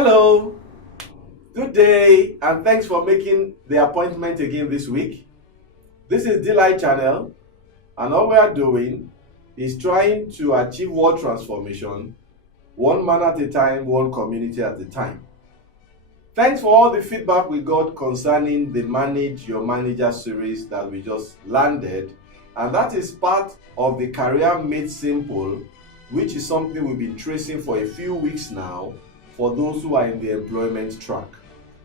Hello, good day, and thanks for making the appointment again this week. This is Delight Channel, and all we are doing is trying to achieve world transformation, one man at a time, one community at a time. Thanks for all the feedback we got concerning the Manage Your Manager series that we just landed, and that is part of the Career Made Simple, which is something we've been tracing for a few weeks now for those who are in the employment track.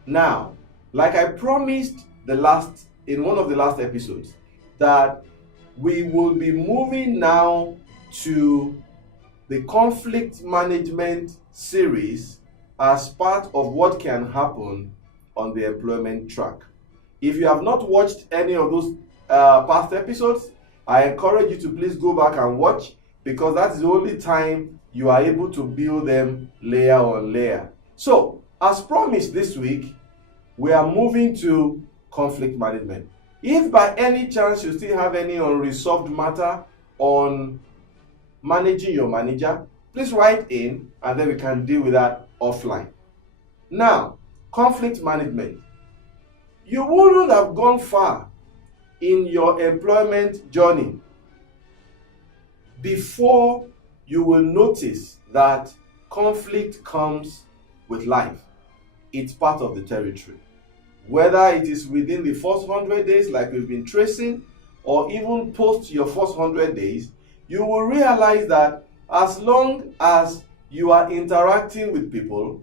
Now, like I promised in one of the last episodes, that we will be moving now to the conflict management series as part of what can happen on the employment track. If you have not watched any of those past episodes, I encourage you to please go back and watch, because that's the only time you are able to build them layer on layer. So, as promised this week, we are moving to conflict management. If by any chance you still have any unresolved matter on managing your manager, please write in and then we can deal with that offline. Now, conflict management. You wouldn't have gone far in your employment journey before you will notice that conflict comes with life. It's part of the territory. Whether it is within the first 100 days, like we've been tracing, or even post your first 100 days, you will realize that as long as you are interacting with people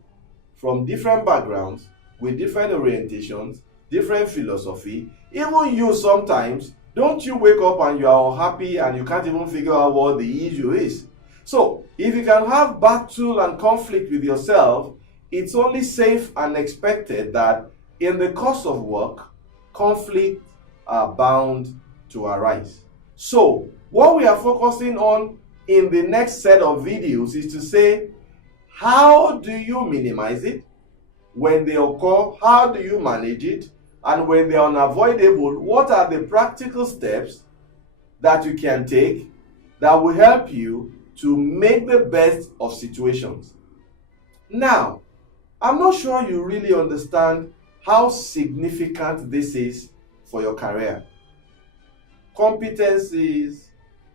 from different backgrounds, with different orientations, different philosophy, even you sometimes, don't you wake up and you are unhappy and you can't even figure out what the issue is. So, if you can have battle and conflict with yourself, it's only safe and expected that in the course of work, conflicts are bound to arise. So, what we are focusing on in the next set of videos is to say, how do you minimize it? When they occur, how do you manage it? And when they are unavoidable, what are the practical steps that you can take that will help you to make the best of situations? Now, I'm not sure you really understand how significant this is for your career. Competencies,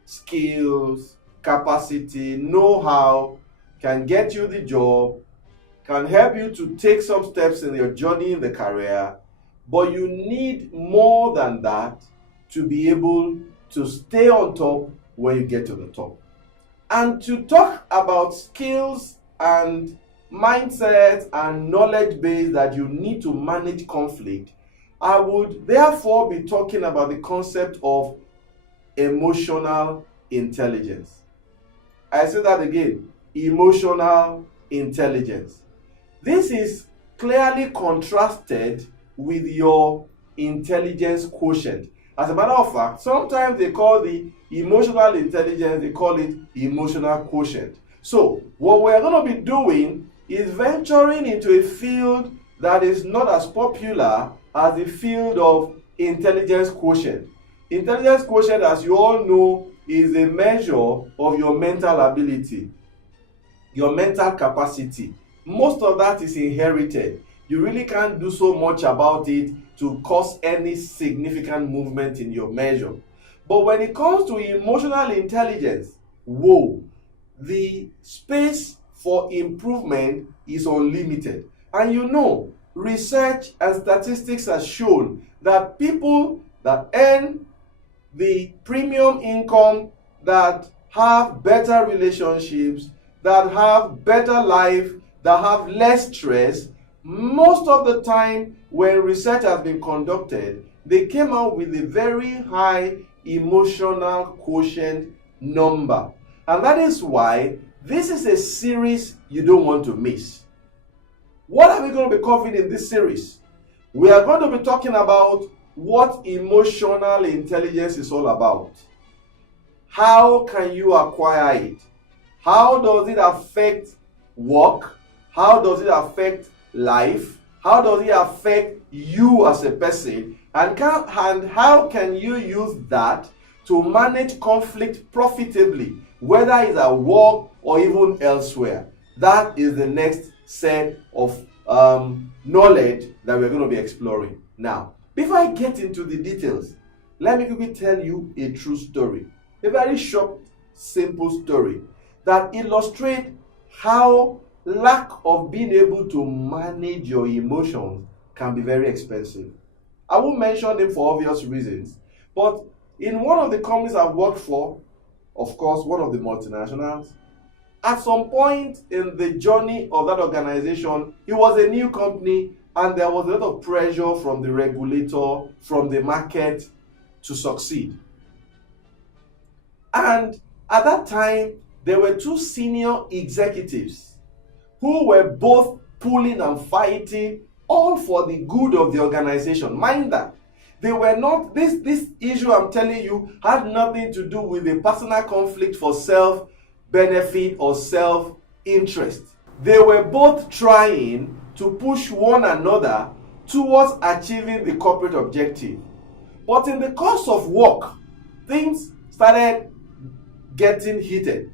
skills, capacity, know-how can get you the job, can help you to take some steps in your journey in the career, but you need more than that to be able to stay on top when you get to the top. And to talk about skills and mindset and knowledge base that you need to manage conflict, I would therefore be talking about the concept of emotional intelligence. I say that again, emotional intelligence. This is clearly contrasted with your intelligence quotient. As a matter of fact, sometimes they call the emotional intelligence, they call it emotional quotient. So, what we're going to be doing is venturing into a field that is not as popular as the field of intelligence quotient. Intelligence quotient, as you all know, is a measure of your mental ability, your mental capacity. Most of that is inherited. You really can't do so much about it to cause any significant movement in your measure. But when it comes to emotional intelligence, whoa, the space for improvement is unlimited. And you know, research and statistics have shown that people that earn the premium income, that have better relationships, that have better life, that have less stress, most of the time when research has been conducted, they came out with a very high emotional quotient number. And that is why this is a series you don't want to miss. What are we going to be covering in this series? We are going to be talking about what emotional intelligence is all about. How can you acquire it? How does it affect work? How does it affect life? How does it affect you as a person? And how can you use that to manage conflict profitably, whether it's at work or even elsewhere? That is the next set of knowledge that we're going to be exploring. Now, before I get into the details, let me quickly tell you a true story. A very short, simple story that illustrates how lack of being able to manage your emotions can be very expensive. I won't mention them for obvious reasons, but in one of the companies I've worked for, of course, one of the multinationals, at some point in the journey of that organization, it was a new company and there was a lot of pressure from the regulator, from the market to succeed. And at that time, there were two senior executives who were both pulling and fighting all for the good of the organization. Mind that they were not, this issue I'm telling you had nothing to do with a personal conflict for self-benefit or self-interest. They were both trying to push one another towards achieving the corporate objective. But in the course of work, things started getting heated.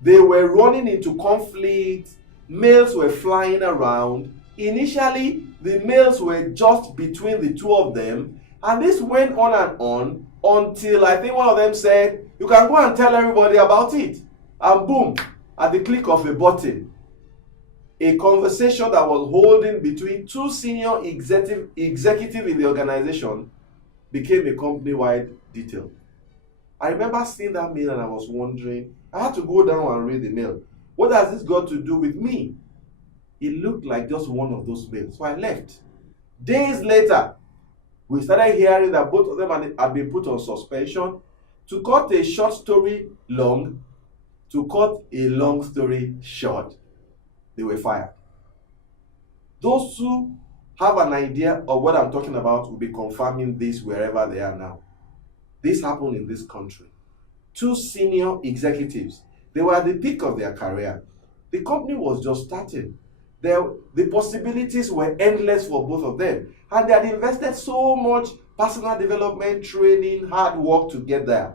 They were running into conflict, mails were flying around. Initially, the mails were just between the two of them, and this went on and on until I think one of them said, "You can go and tell everybody about it." And boom, at the click of a button, a conversation that was holding between two senior executive in the organization became a company-wide detail. I remember seeing that mail and I was wondering, I had to go down and read the mail. What has this got to do with me? It looked like just one of those mails. So I left. Days later, we started hearing that both of them had been put on suspension. To cut a short story long, to cut a long story short, they were fired. Those who have an idea of what I'm talking about will be confirming this wherever they are now. This happened in this country. Two senior executives, they were at the peak of their career. The company was just starting. The possibilities were endless for both of them. And they had invested so much personal development, training, hard work to get there.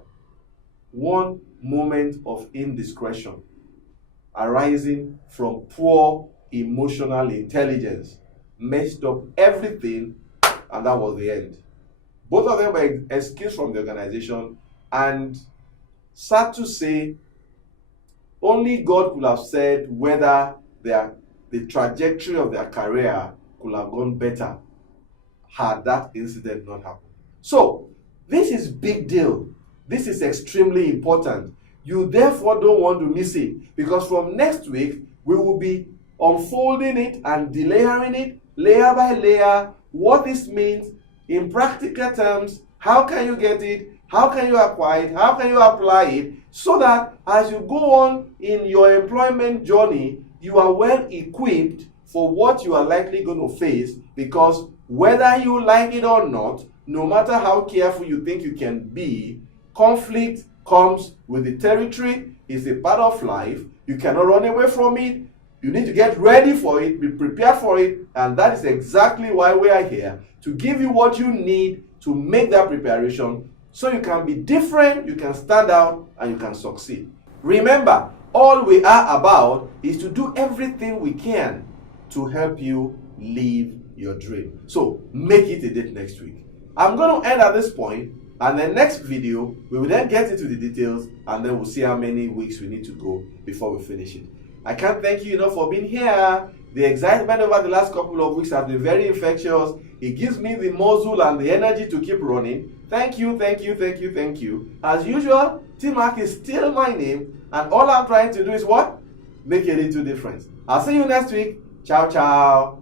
One moment of indiscretion arising from poor emotional intelligence messed up everything, and that was the end. Both of them were excused from the organization, and sad to say, only God could have said whether the trajectory of their career could have gone better had that incident not happened. So, this is big deal. This is extremely important. You therefore don't want to miss it, because from next week, we will be unfolding it and delayering it layer by layer, what this means in practical terms, how can you get it, how can you acquire it, how can you apply it, so that as you go on in your employment journey, you are well equipped for what you are likely going to face, because whether you like it or not, no matter how careful you think you can be, conflict comes with the territory. It's a part of life. You cannot run away from it. You need to get ready for it, be prepared for it, and that is exactly why we are here, to give you what you need to make that preparation so you can be different, you can stand out, and you can succeed. Remember, all we are about is to do everything we can to help you live your dream. So make it a date next week. I'm going to end at this point, and the next video, we will then get into the details, and then we'll see how many weeks we need to go before we finish it. I can't thank you enough for being here. The excitement over the last couple of weeks has been very infectious. It gives me the muscle and the energy to keep running. Thank you, thank you, thank you, thank you. As usual, T-Mac is still my name, and all I'm trying to do is what? Make a little difference. I'll see you next week. Ciao, ciao.